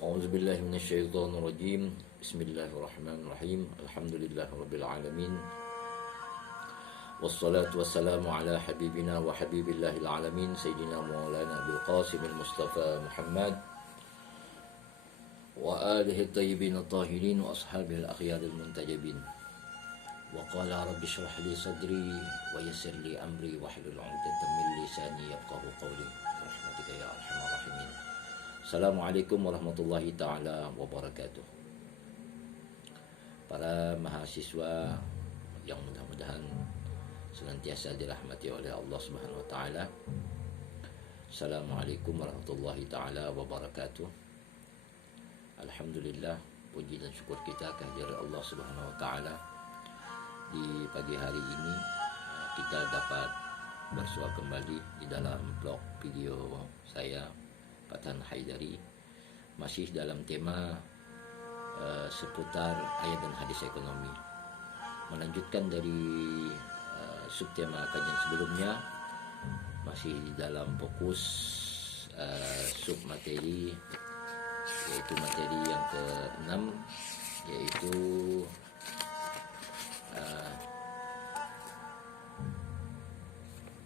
أعوذ بالله من الشيطان الرجيم. بسم الله الرحمن الرحيم. الحمد لله رب العالمين، والصلاة والسلام على حبيبنا وحبيب الله العالمين سيدنا مولانا أبي القاسم المصطفى محمد وآله الطيبين الطاهرين وأصحابه الأخيار المنتجبين. وقال رب اشرح لي صدري ويسر لي أمري واحلل عقدة من لساني يفقهوا قولي برحمتك يا أرحم الراحمين. Assalamualaikum warahmatullahi ta'ala wabarakatuh. Para mahasiswa yang mudah-mudahan senantiasa dirahmati oleh Allah Subhanahu wa taala. Assalamualaikum warahmatullahi taala wabarakatuh. Alhamdulillah, puji dan syukur kita kehadirat Allah Subhanahu wa taala. Di pagi hari ini kita dapat bersua kembali di dalam blog video saya Patan Haidari, masih dalam tema seputar ayat dan hadis ekonomi. Melanjutkan dari subtema kajian sebelumnya, masih di dalam fokus sub materi, yaitu materi yang ke-6, yaitu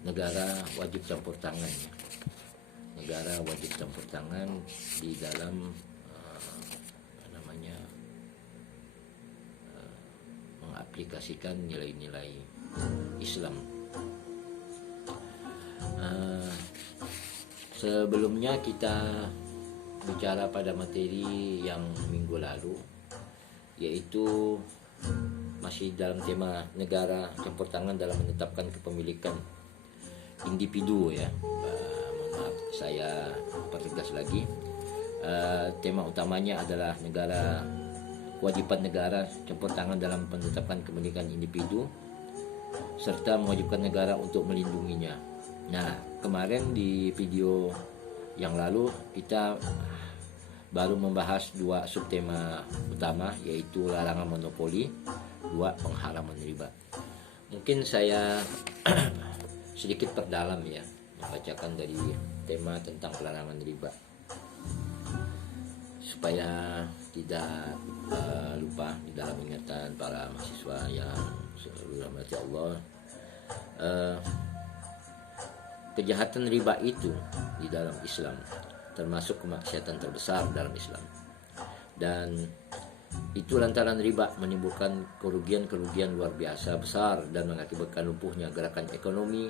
negara wajib campur tangan. Negara wajib campur tangan di dalam mengaplikasikan nilai-nilai Islam. Sebelumnya kita bicara pada materi yang minggu lalu, yaitu masih dalam tema negara campur tangan dalam menetapkan kepemilikan individu ya. Saya pertegas lagi, tema utamanya adalah kewajiban negara campur tangan dalam penetapan kepemilikan individu serta mewajibkan negara untuk melindunginya. Nah, kemarin di video yang lalu kita baru membahas dua subtema utama, yaitu larangan monopoli, dua pengharaman riba. Mungkin saya sedikit perdalam ya, membacakan dari tema tentang pelarangan riba supaya tidak lupa di dalam ingatan para mahasiswa yang dirahmati Allah. Kejahatan riba itu di dalam Islam termasuk kemaksiatan terbesar dalam Islam, dan itu lantaran riba menimbulkan kerugian-kerugian luar biasa besar dan mengakibatkan lumpuhnya gerakan ekonomi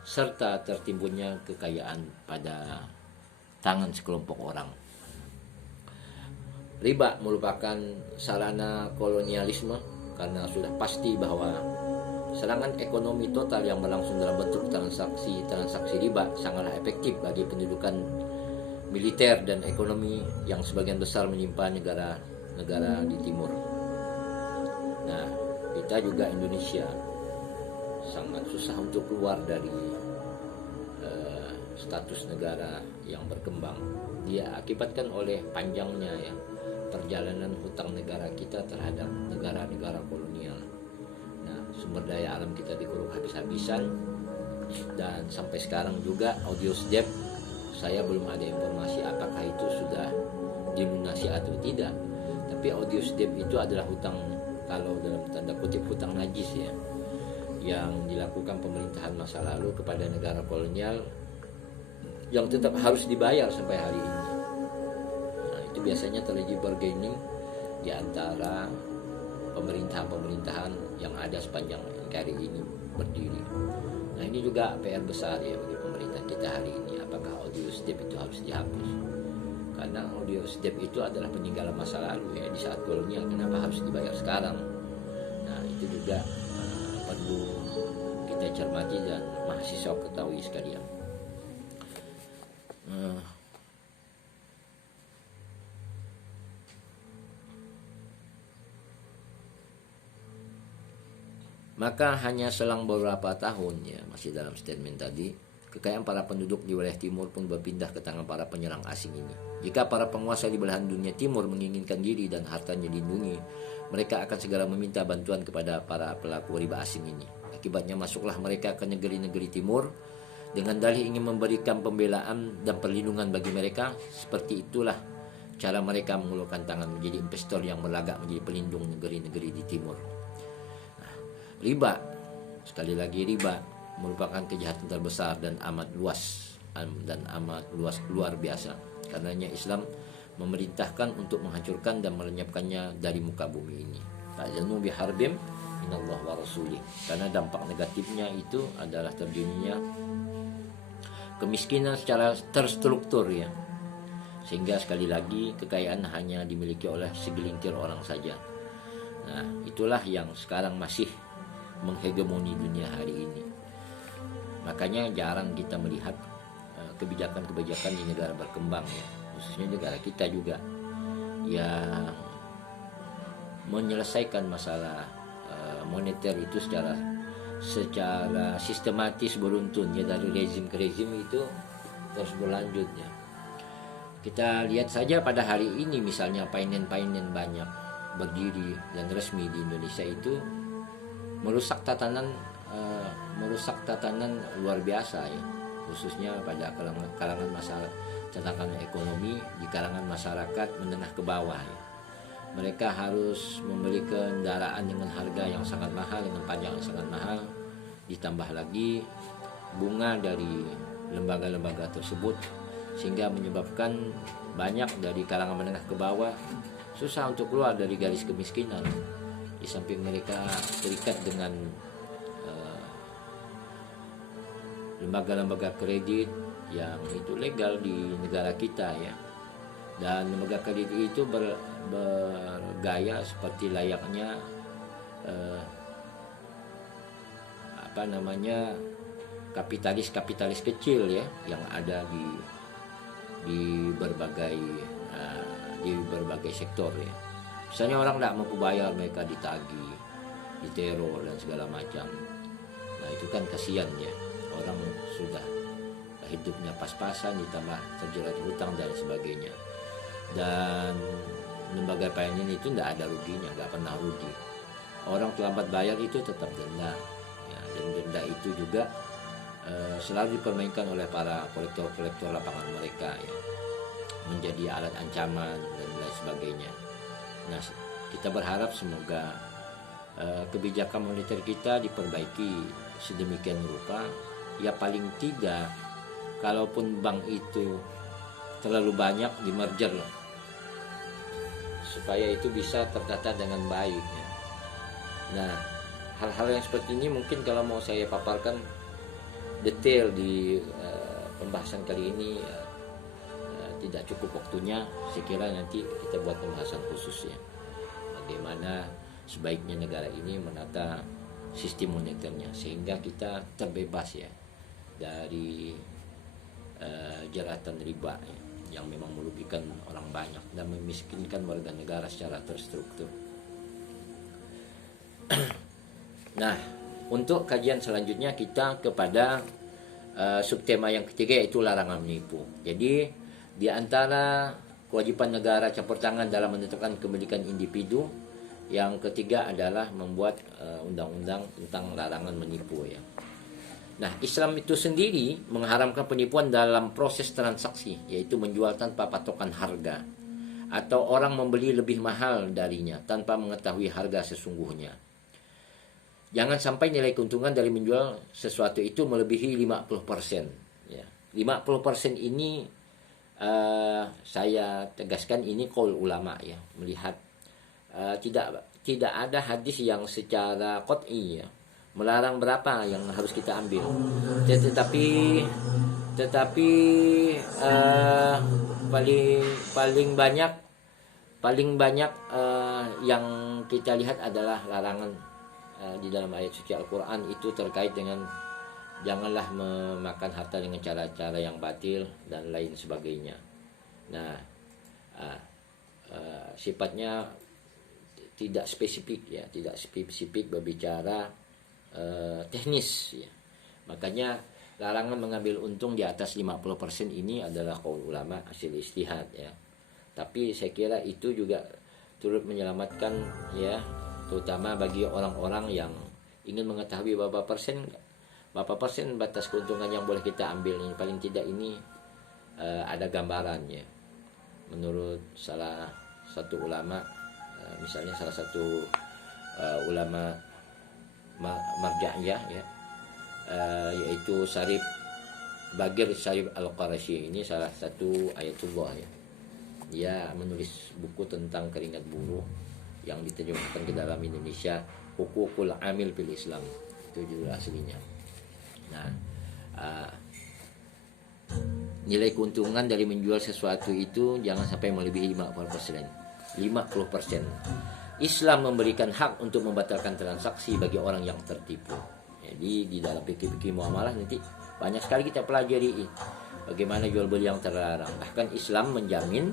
serta tertimbunnya kekayaan pada tangan sekelompok orang. Riba merupakan sarana kolonialisme karena sudah pasti bahwa serangan ekonomi total yang berlangsung dalam bentuk transaksi riba sangatlah efektif bagi pendudukan militer dan ekonomi yang sebagian besar menyimpan negara di timur. Nah, kita juga Indonesia sangat susah untuk keluar dari status negara yang berkembang. Dia akibatkan oleh panjangnya ya perjalanan hutang negara kita terhadap negara-negara kolonial. Nah, sumber daya alam kita dikuruk habis-habisan, dan sampai sekarang juga audiosdep saya belum ada informasi apakah itu sudah dilunasi atau tidak. Tapi audiosdep itu adalah hutang, kalau dalam tanda kutip hutang najis ya, yang dilakukan pemerintahan masa lalu kepada negara kolonial yang tetap harus dibayar sampai hari ini. Nah, itu biasanya terjadi bargaining di antara pemerintahan-pemerintahan yang ada sepanjang NKRI ini berdiri. Nah, ini juga PR besar ya bagi pemerintah kita hari ini. Apakah audiosdep itu harus dihapus? Karena audiosdep itu adalah peninggalan masa lalu ya, di saat kolonial. Kenapa harus dibayar sekarang? Nah, itu juga perlu kita cermati dan mahasiswa ketahui sekalian. Maka hanya selang beberapa tahun ya, masih dalam statement tadi, kekayaan para penduduk di wilayah timur pun berpindah ke tangan para penyerang asing ini. Jika para penguasa di belahan dunia timur menginginkan diri dan hartanya dilindungi, mereka akan segera meminta bantuan kepada para pelaku riba asing ini. Akibatnya masuklah mereka ke negeri-negeri timur dengan dalih ingin memberikan pembelaan dan perlindungan bagi mereka. Seperti itulah cara mereka mengulurkan tangan menjadi investor yang berlagak menjadi pelindung negeri-negeri di timur. Nah, riba, sekali lagi riba merupakan kejahatan terbesar dan amat luas luar biasa. Karenanya Islam memerintahkan untuk menghancurkan dan melenyapkannya dari muka bumi ini. Ta'zanu biharbim minallah wa rasulih. Karena dampak negatifnya itu adalah terjadinya kemiskinan secara terstruktur ya. Sehingga sekali lagi kekayaan hanya dimiliki oleh segelintir orang saja. Nah, itulah yang sekarang masih menghegemoni dunia hari ini. Makanya jarang kita melihat kebijakan-kebijakan di negara berkembang ya, khususnya negara kita juga yang menyelesaikan masalah moneter itu secara sistematis beruntun ya, dari rezim ke rezim itu terus berlanjut ya. Kita lihat saja pada hari ini misalnya finance banyak berdiri dan resmi di Indonesia itu merusak tatanan luar biasa ya, khususnya pada kalangan masyarakat, tatanan ekonomi di kalangan masyarakat menengah ke bawah ya. Mereka harus membeli kendaraan dengan harga yang sangat mahal, dengan pajak yang sangat mahal, ditambah lagi bunga dari lembaga-lembaga tersebut, sehingga menyebabkan banyak dari kalangan menengah ke bawah susah untuk keluar dari garis kemiskinan. Di samping mereka terikat dengan lembaga-lembaga kredit yang itu legal di negara kita ya, dan lembaga kredit itu bergaya seperti layaknya kapitalis kecil ya, yang ada di berbagai sektor ya. Misalnya orang tidak mampu bayar, mereka ditagih, diteror dan segala macam. Nah itu kan kasihan ya, orang sudah hidupnya pas-pasan ditambah terjerat hutang dan sebagainya. Dan lembaga finance itu tidak ada ruginya, nggak pernah rugi. Orang terlambat bayar itu tetap denda ya, dan denda itu juga selalu dipermainkan oleh para kolektor lapangan mereka ya, menjadi alat ancaman dan lain sebagainya. Nah, kita berharap semoga kebijakan moneter kita diperbaiki sedemikian rupa ya, paling tidak kalaupun bank itu terlalu banyak di merger supaya itu bisa tertata dengan baik ya. Nah, hal-hal yang seperti ini mungkin kalau mau saya paparkan detail di pembahasan kali ini tidak cukup waktunya. Saya kira nanti kita buat pembahasan khusus ya, bagaimana sebaiknya negara ini menata sistem moneternya sehingga kita terbebas ya dari jeratan riba ya, yang memang merugikan orang banyak dan memiskinkan warga negara secara terstruktur. Nah, untuk kajian selanjutnya kita kepada subtema yang ketiga, yaitu larangan menipu. Jadi di antara kewajiban negara campur tangan dalam menentukan kepemilikan individu, yang ketiga adalah membuat undang-undang tentang larangan menipu ya. Nah, Islam itu sendiri mengharamkan penipuan dalam proses transaksi, yaitu menjual tanpa patokan harga atau orang membeli lebih mahal darinya tanpa mengetahui harga sesungguhnya. Jangan sampai nilai keuntungan dari menjual sesuatu itu melebihi 50% ya. 50% ini saya tegaskan ini qaul ulama ya, melihat tidak ada hadis yang secara qat'i ya melarang berapa yang harus kita ambil. Tetapi paling banyak yang kita lihat adalah larangan di dalam ayat suci Al-Quran itu terkait dengan janganlah memakan harta dengan cara-cara yang batil dan lain sebagainya. Nah, sifatnya tidak spesifik ya, tidak spesifik berbicara teknis ya. Makanya larangan mengambil untung di atas 50% ini adalah qaul ulama hasil ijtihad ya. Tapi saya kira itu juga turut menyelamatkan ya, terutama bagi orang-orang yang ingin mengetahui berapa persen batas keuntungan yang boleh kita ambil. Ini paling tidak ini ada gambarannya. menurut salah satu ulama, misalnya salah satu ulama marja'iyah ya, yaitu Bagir Syarif Al-Qarashi. Ini salah satu ayatullah ya. Dia menulis buku tentang keringat buruh yang diterjemahkan ke dalam Indonesia, Hukukul Amil fil Islam, itu judul aslinya. Nah, nilai keuntungan dari menjual sesuatu itu jangan sampai melebihi 50%. Islam memberikan hak untuk membatalkan transaksi bagi orang yang tertipu. Jadi di dalam fikih-fikih muamalah nanti banyak sekali kita pelajari bagaimana jual beli yang terlarang. Bahkan Islam menjamin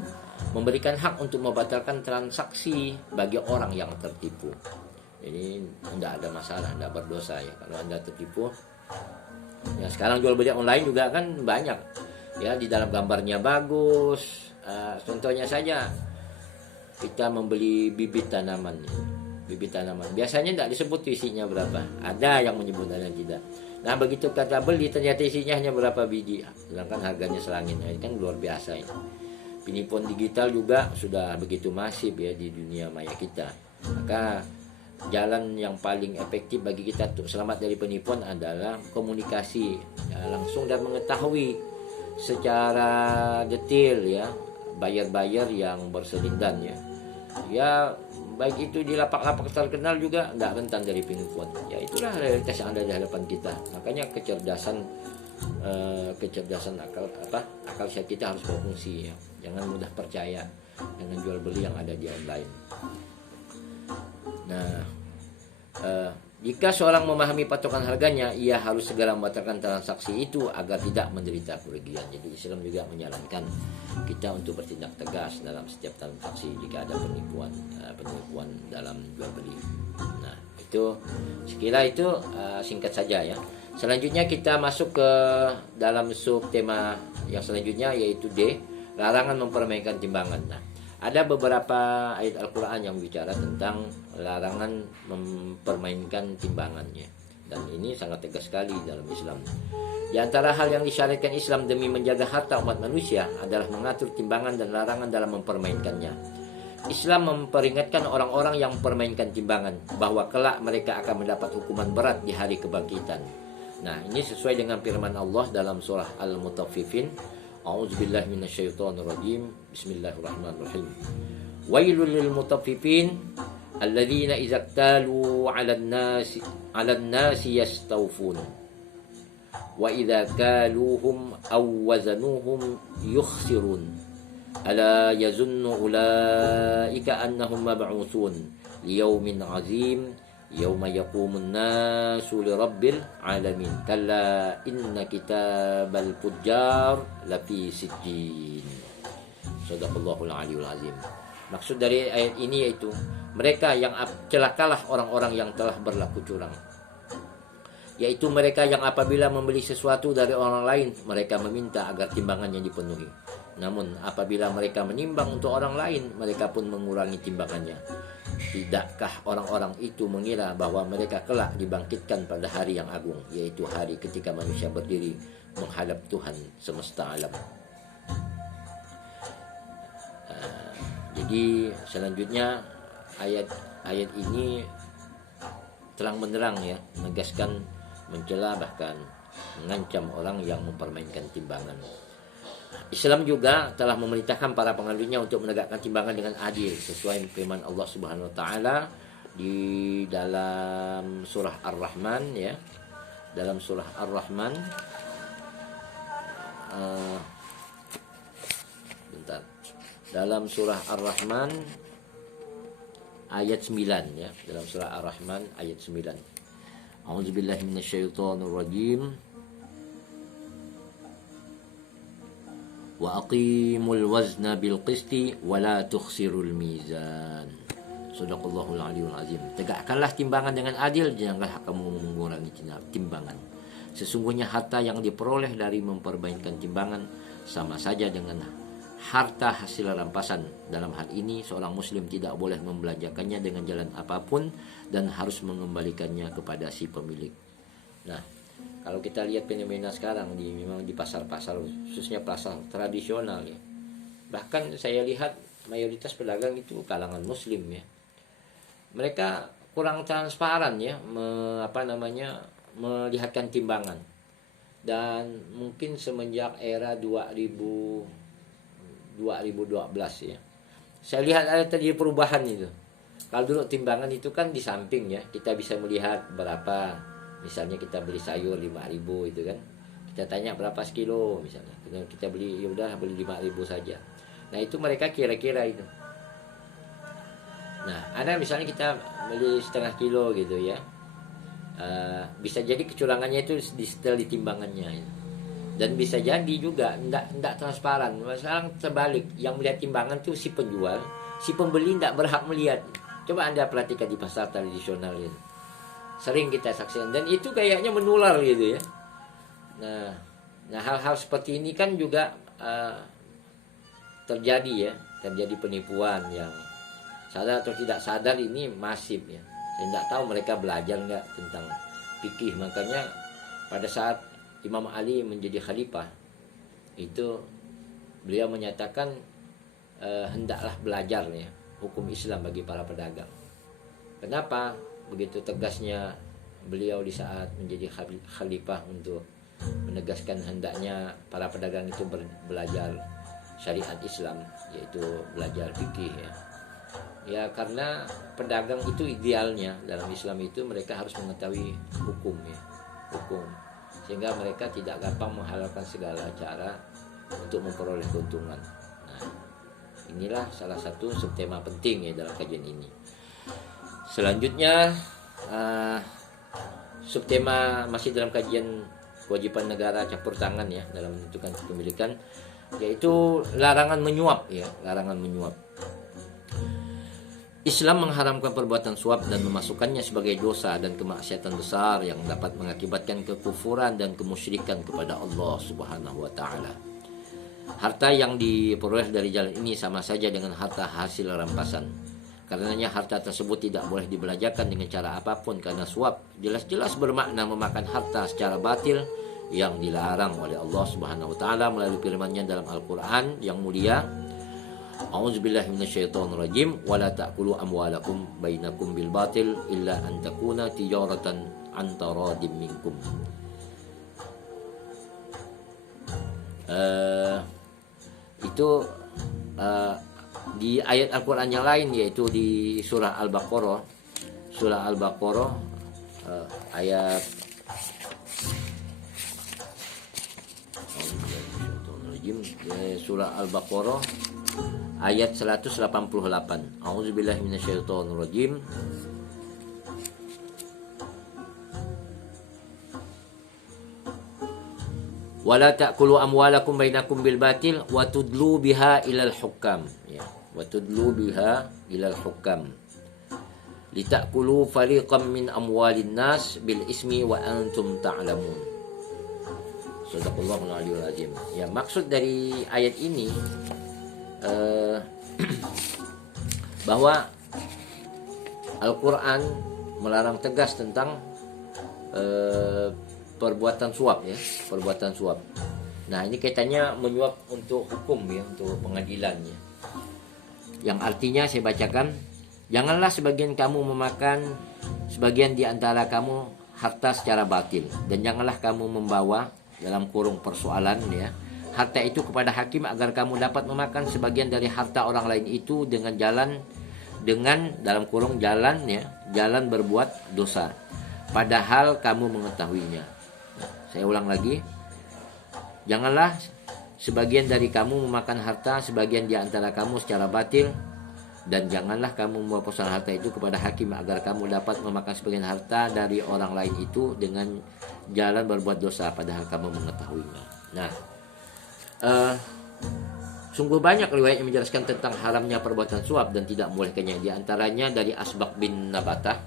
memberikan hak untuk membatalkan transaksi bagi orang yang tertipu. Jadi tidak ada masalah, tidak berdosa ya kalau Anda tertipu. Ya sekarang jual beli online juga kan banyak ya, di dalam gambarnya bagus. Contohnya saja kita membeli bibit tanaman. Biasanya tidak disebut isinya berapa. Ada yang menyebut, ada yang tidak. Nah begitu kata beli ternyata isinya hanya berapa biji, sedangkan harganya selangit. Ini kan luar biasa ini. Penipuan digital juga sudah begitu masif ya di dunia maya kita. Maka jalan yang paling efektif bagi kita untuk selamat dari penipuan adalah komunikasi ya, langsung, dan mengetahui secara detail ya bayar-bayar yang berselindan ya baik itu di lapak-lapak terkenal juga tidak rentan dari penipuan. Ya itulah realitas yang ada di hadapan kita. Makanya kecerdasan akal sehat kita harus berfungsi ya. Jangan mudah percaya dengan jual beli yang ada di online. Nah, jika seorang memahami patokan harganya, ia harus segera membatalkan transaksi itu agar tidak menderita kerugian. Jadi Islam juga menyarankan kita untuk bertindak tegas dalam setiap transaksi jika ada penipuan dalam jual beli. Nah, itu sekira itu singkat saja ya. Selanjutnya kita masuk ke dalam sub tema yang selanjutnya, yaitu D, larangan mempermainkan timbangan. Nah, ada beberapa ayat Al-Quran yang bicara tentang larangan mempermainkan timbangannya, dan ini sangat tegas sekali dalam Islam. Di antara hal yang disyariatkan Islam demi menjaga harta umat manusia adalah mengatur timbangan dan larangan dalam mempermainkannya. Islam memperingatkan orang-orang yang mempermainkan timbangan bahwa kelak mereka akan mendapat hukuman berat di hari kebangkitan. Nah, ini sesuai dengan firman Allah dalam surah Al-Mutaffifin. A'udzubillahi minasyaitonirrajim. Bismillahirrahmanirrahim. Wailul lil mutaffifin alladzina idza iktalu 'alan nasi yastawfun wa idza kaluhum aw wazanuhum yukhsirun. Ala yazunnu ulaika annahum mab'utsun liyaumin 'azim yauma yaqumun nasu lirabbil alamin. Kalla inna kitabal fujjar lafi sijjin. Shadaqallahul aliyul azim. Maksud dari ayat ini yaitu mereka yang celakalah orang-orang yang telah berlaku curang, yaitu mereka yang apabila membeli sesuatu dari orang lain mereka meminta agar timbangannya dipenuhi, namun apabila mereka menimbang untuk orang lain mereka pun mengurangi timbangannya. Tidakkah orang-orang itu mengira bahwa mereka kelak dibangkitkan pada hari yang agung, yaitu hari ketika manusia berdiri menghadap Tuhan semesta alam. Jadi selanjutnya ayat ini terang benderang ya menegaskan, mencela, bahkan mengancam orang yang mempermainkan timbangan. Islam juga telah memerintahkan para pengaruhnya untuk menegakkan timbangan dengan adil sesuai firman Allah Subhanahu wa taala di dalam surah Ar-Rahman ya. Dalam surah Ar-Rahman Dalam surah Ar-Rahman ayat 9 ya. Dalam surah Ar-Rahman ayat 9. A'udzubillahi minasyaitonirrajim. Wa aqimul wazna bil qisti wa la tukhsirul mizan. Shadaqallahul aliyul azim. Tegakkanlah timbangan dengan adil, janganlah kamu mengurangi timbangan. Sesungguhnya harta yang diperoleh dari memperbaikkan timbangan sama saja dengan harta hasil rampasan. Dalam hal ini seorang muslim tidak boleh membelanjakannya dengan jalan apapun dan harus mengembalikannya kepada si pemilik. Nah, kalau kita lihat fenomena sekarang memang di pasar-pasar, khususnya pasar tradisional ya, Bahkan saya lihat mayoritas pedagang itu kalangan muslim ya. Mereka kurang transparan ya, melihatkan timbangan. Dan mungkin semenjak era 2012 ya, saya lihat ada terjadi perubahan itu. Kalau dulu timbangan itu kan di samping ya, kita bisa melihat berapa, misalnya kita beli sayur 5.000 itu kan, kita tanya berapa sekilo misalnya, kita beli, ya udah beli 5.000 saja. Nah itu mereka kira-kira itu. Nah ada misalnya kita beli setengah kilo gitu ya, bisa jadi kecurangannya itu setelah di timbangannya itu. Dan bisa jadi juga tidak transparan. Sekarang terbalik, yang melihat timbangan itu si penjual, si pembeli tidak berhak melihat. Coba Anda perhatikan di pasar tradisional itu, sering kita saksikan, dan itu kayaknya menular gitu ya. Nah hal-hal seperti ini kan juga terjadi penipuan yang sadar atau tidak sadar ini masif ya. Saya tidak tahu mereka belajar nggak tentang fikih. Makanya pada saat Imam Ali menjadi khalifah itu beliau menyatakan hendaklah belajar ya hukum Islam bagi para pedagang. Kenapa begitu tegasnya beliau di saat menjadi khalifah untuk menegaskan hendaknya para pedagang itu belajar syariat Islam, yaitu belajar fikih ya. Ya karena pedagang itu idealnya dalam Islam itu mereka harus mengetahui hukum ya, hukum, sehingga mereka tidak gampang menghalalkan segala cara untuk memperoleh keuntungan. Nah, inilah salah satu subtema penting ya dalam kajian ini. Selanjutnya subtema masih dalam kajian kewajiban negara campur tangan ya dalam menentukan kepemilikan, yaitu larangan menyuap ya, larangan menyuap. Islam mengharamkan perbuatan suap dan memasukkannya sebagai dosa dan kemaksiatan besar yang dapat mengakibatkan kekufuran dan kemusyrikan kepada Allah Subhanahu wa taala. Harta yang diperoleh dari jalan ini sama saja dengan harta hasil rampasan. Karenanya harta tersebut tidak boleh dibelanjakan dengan cara apapun, karena suap jelas-jelas bermakna memakan harta secara batil yang dilarang oleh Allah Subhanahu wa taala melalui firman-Nya dalam Al-Qur'an yang mulia. A'udzubillahi minasyaitonirrajim wa la ta'kulu amwalakum bainakum bil batil illa an takuna tijaratan an taradim minkum. Itu di ayat Al-Qur'an yang lain, yaitu di surah Al-Baqarah. Surah Al-Baqarah ayat surah Al-Baqarah ayat 188. A'udzubillahi minasyaitonirrajim. Wala ta'kulu amwalakum bainakum bil batil wa tudlu biha ilal hukam ya, wa tudlu biha ilal hukam litakulu fariqam min amwalin nas bil ismi wa antum ta'lamun. Shadaqallahul aliyul azim. Ya, maksud dari ayat ini bahwa Al-Quran melarang tegas tentang perbuatan suap ya, perbuatan suap. Nah ini kaitannya menyuap untuk hukum ya, untuk pengadilannya. Yang artinya saya bacakan, janganlah sebagian kamu memakan sebagian di antara kamu harta secara batil, dan janganlah kamu membawa dalam kurung persoalan ya harta itu kepada hakim agar kamu dapat memakan sebagian dari harta orang lain itu dengan dalam kurung jalan ya, jalan berbuat dosa, padahal kamu mengetahuinya. Nah, saya ulang lagi, janganlah sebagian dari kamu memakan harta sebagian di antara kamu secara batil, dan janganlah kamu membawa persoalan harta itu kepada hakim agar kamu dapat memakan sebagian harta dari orang lain itu dengan jalan berbuat dosa, padahal kamu mengetahuinya. Nah, sungguh banyak riwayat yang menjelaskan tentang haramnya perbuatan suap dan tidak membolehkannya. Di antaranya dari Asbaq bin Nabatah.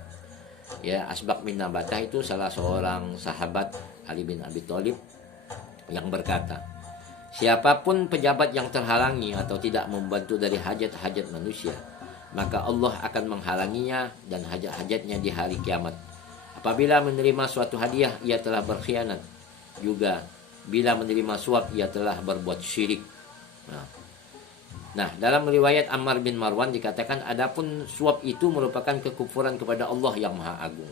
Ya, Asbaq bin Nabatah itu salah seorang sahabat Ali bin Abi Thalib yang berkata, siapapun pejabat yang terhalangi atau tidak membantu dari hajat-hajat manusia, maka Allah akan menghalanginya dan hajat-hajatnya di hari kiamat. Apabila menerima suatu hadiah, ia telah berkhianat. Juga bila menerima suap, ia telah berbuat syirik. Nah, Nah, dalam riwayat Ammar bin Marwan dikatakan adapun suap itu merupakan kekufuran kepada Allah yang Maha Agung.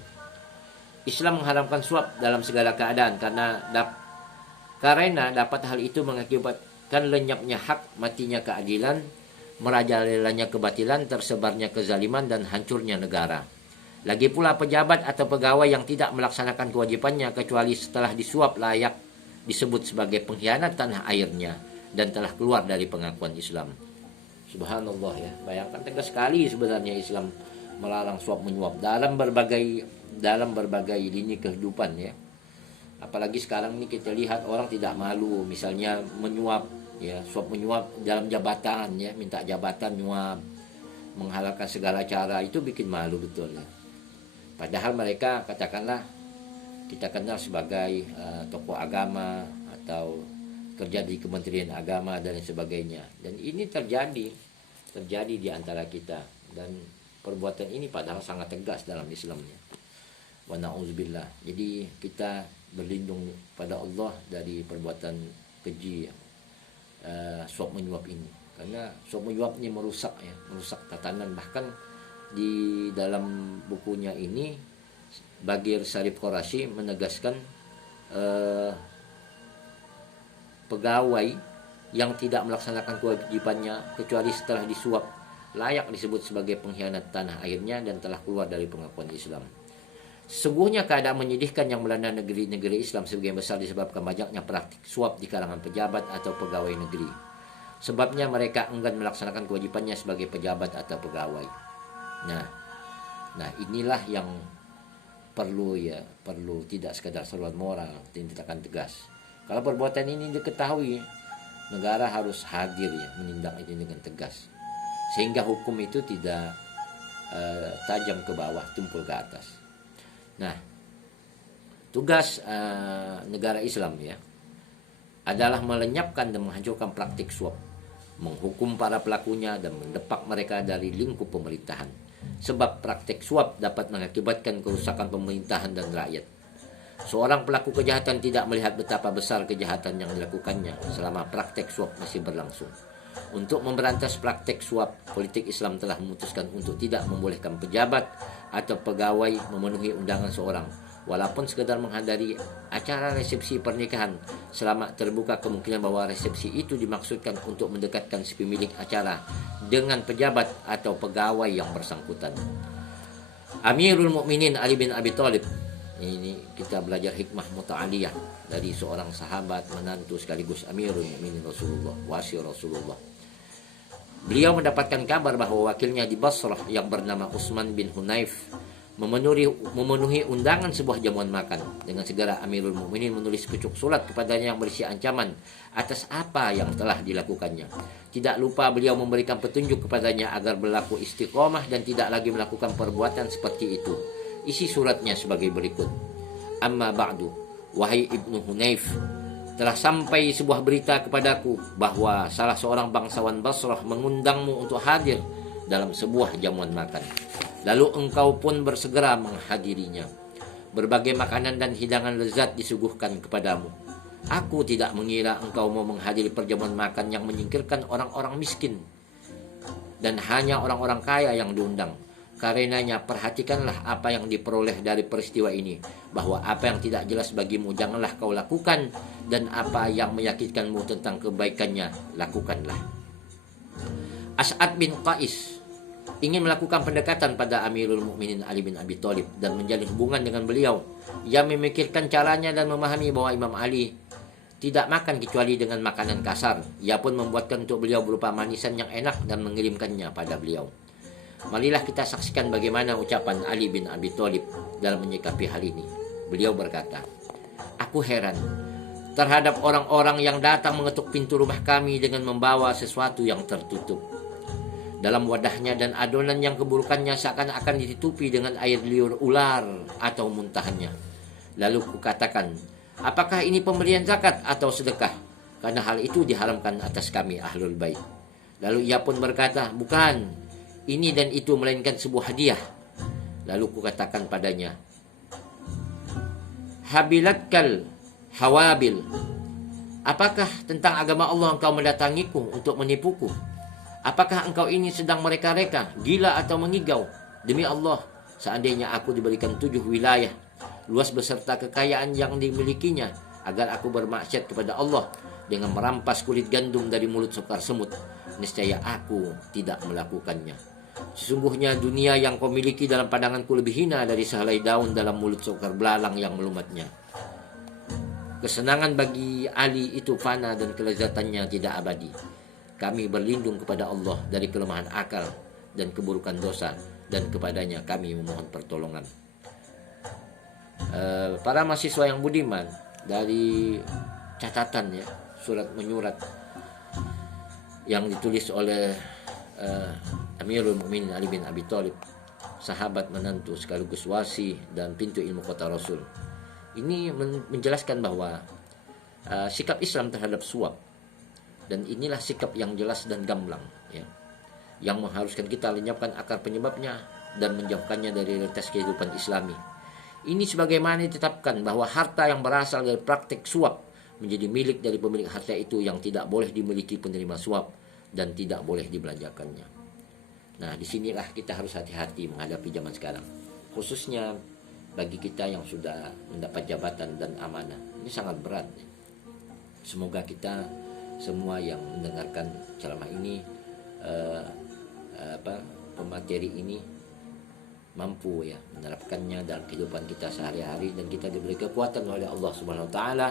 Islam mengharamkan suap dalam segala keadaan karena dapat hal itu mengakibatkan lenyapnya hak, matinya keadilan, merajalelanya kebatilan, tersebarnya kezaliman dan hancurnya negara. Lagi pula pejabat atau pegawai yang tidak melaksanakan kewajibannya kecuali setelah disuap layak disebut sebagai pengkhianat tanah airnya dan telah keluar dari pengakuan Islam. Subhanallah ya, bayangkan tegas sekali sebenarnya Islam melarang suap menyuap dalam berbagai lini kehidupan ya. Apalagi sekarang ini kita lihat orang tidak malu misalnya menyuap ya, suap menyuap dalam jabatan ya, minta jabatan nyuap, menghalalkan segala cara, itu bikin malu betul ya. Padahal mereka katakanlah kita kenal sebagai tokoh agama atau kerja di Kementerian Agama dan sebagainya. Dan ini terjadi di antara kita, dan perbuatan ini padahal sangat tegas dalam Islamnya. Wa na'udzubillah. Jadi kita berlindung pada Allah dari perbuatan keji suap menyuap ini. Karena suap menyuap ini merusak tatanan. Bahkan di dalam bukunya ini Bagir Syarif Quraisy menegaskan pegawai yang tidak melaksanakan kewajibannya kecuali setelah disuap layak disebut sebagai pengkhianat tanah airnya dan telah keluar dari pengakuan Islam. Sesungguhnya keadaan menyedihkan yang melanda negeri-negeri Islam sebagian besar disebabkan banyaknya praktik suap di kalangan pejabat atau pegawai negeri. Sebabnya mereka enggan melaksanakan kewajibannya sebagai pejabat atau pegawai. Nah inilah yang perlu tidak sekadar seruan moral, tindakan tegas. Kalau perbuatan ini diketahui, negara harus hadir ya, menindak itu dengan tegas. Sehingga hukum itu tidak tajam ke bawah, tumpul ke atas. Nah, tugas negara Islam ya adalah melenyapkan dan menghancurkan praktik suap, menghukum para pelakunya dan mendepak mereka dari lingkup pemerintahan. Sebab praktik suap dapat mengakibatkan kerusakan pemerintahan dan rakyat. Seorang pelaku kejahatan tidak melihat betapa besar kejahatan yang dilakukannya selama praktek suap masih berlangsung. Untuk memberantas praktek suap, politik Islam telah memutuskan untuk tidak membolehkan pejabat atau pegawai memenuhi undangan seorang, walaupun sekedar menghadiri acara resepsi pernikahan, selama terbuka kemungkinan bahwa resepsi itu dimaksudkan untuk mendekatkan si pemilik acara dengan pejabat atau pegawai yang bersangkutan. Amirul Mukminin Ali bin Abi Thalib, ini kita belajar hikmah muta'aliyah dari seorang sahabat, menantu sekaligus Amirul Mukminin Rasulullah, wasi Rasulullah. Beliau mendapatkan kabar bahwa wakilnya di Basrah yang bernama Utsman bin Hunayf memenuhi undangan sebuah jamuan makan. Dengan segera Amirul Mukminin menulis pucuk surat kepadanya yang berisi ancaman atas apa yang telah dilakukannya. Tidak lupa beliau memberikan petunjuk kepadanya agar berlaku istiqomah dan tidak lagi melakukan perbuatan seperti itu. Isi suratnya sebagai berikut. Amma ba'du, wahai Ibnu Hunayf, telah sampai sebuah berita kepadaku bahwa salah seorang bangsawan Basrah mengundangmu untuk hadir dalam sebuah jamuan makan. Lalu engkau pun bersegera menghadirinya. Berbagai makanan dan hidangan lezat disuguhkan kepadamu. Aku tidak mengira engkau mau menghadiri perjamuan makan yang menyingkirkan orang-orang miskin dan hanya orang-orang kaya yang diundang. Karenanya perhatikanlah apa yang diperoleh dari peristiwa ini, bahwa apa yang tidak jelas bagimu janganlah kau lakukan, dan apa yang meyakinkanmu tentang kebaikannya lakukanlah. As'ad bin Qais ingin melakukan pendekatan pada Amirul Mukminin Ali bin Abi Thalib dan menjalin hubungan dengan beliau. Ia memikirkan caranya dan memahami bahwa Imam Ali tidak makan kecuali dengan makanan kasar. Ia pun membuatkan untuk beliau berupa manisan yang enak dan mengirimkannya pada beliau. Marilah kita saksikan bagaimana ucapan Ali bin Abi Thalib dalam menyikapi hal ini. Beliau berkata, "Aku heran terhadap orang-orang yang datang mengetuk pintu rumah kami dengan membawa sesuatu yang tertutup dalam wadahnya dan adonan yang keburukannya seakan-akan ditutupi dengan air liur ular atau muntahannya. Lalu kukatakan, apakah ini pemberian zakat atau sedekah? Karena hal itu diharamkan atas kami Ahlul Bait." Lalu ia pun berkata, "Bukan, ini dan itu melainkan sebuah hadiah." Lalu kukatakan padanya, "Habilatkal hawabil, apakah tentang agama Allah engkau mendatangiku untuk menipuku? Apakah engkau ini sedang mereka-reka, gila atau mengigau? Demi Allah, seandainya aku diberikan 7 wilayah, luas beserta kekayaan yang dimilikinya, agar aku bermaksiat kepada Allah dengan merampas kulit gandum dari mulut sekar semut, niscaya aku tidak melakukannya. Sesungguhnya dunia yang kau miliki dalam pandanganku lebih hina dari sehelai daun dalam mulut sekar belalang yang melumatnya. Kesenangan bagi Ali itu fana dan kelezatannya tidak abadi. Kami berlindung kepada Allah dari kelemahan akal dan keburukan dosa, dan kepadanya kami memohon pertolongan. Para mahasiswa yang budiman, dari catatan ya, surat menyurat yang ditulis oleh Amirul Mukminin Ali bin Abi Thalib, sahabat menantu sekaligus wasi dan pintu ilmu kota Rasul. Ini menjelaskan bahwa sikap Islam terhadap suap, dan inilah sikap yang jelas dan gamblang ya, yang mengharuskan kita lenyapkan akar penyebabnya dan menjauhkannya dari realitas kehidupan Islami. Ini sebagaimana ditetapkan bahwa harta yang berasal dari praktik suap menjadi milik dari pemilik harta itu, yang tidak boleh dimiliki penerima suap dan tidak boleh dibelanjakannya. Nah, disinilah kita harus hati-hati menghadapi zaman sekarang, khususnya bagi kita yang sudah mendapat jabatan dan amanah. Ini sangat berat. Semoga kita semua yang mendengarkan ceramah ini, pemateri ini, mampu ya menerapkannya dalam kehidupan kita sehari-hari, dan kita diberi kekuatan oleh Allah Subhanahu wa taala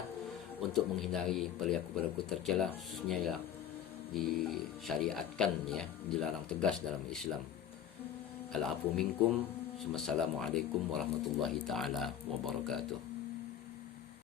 untuk menghindari perilaku-perilaku tercela, khususnya yang disyariatkan ya, dilarang tegas dalam Islam. Al-afu minkum. Wassalamualaikum warahmatullahi taala wabarakatuh.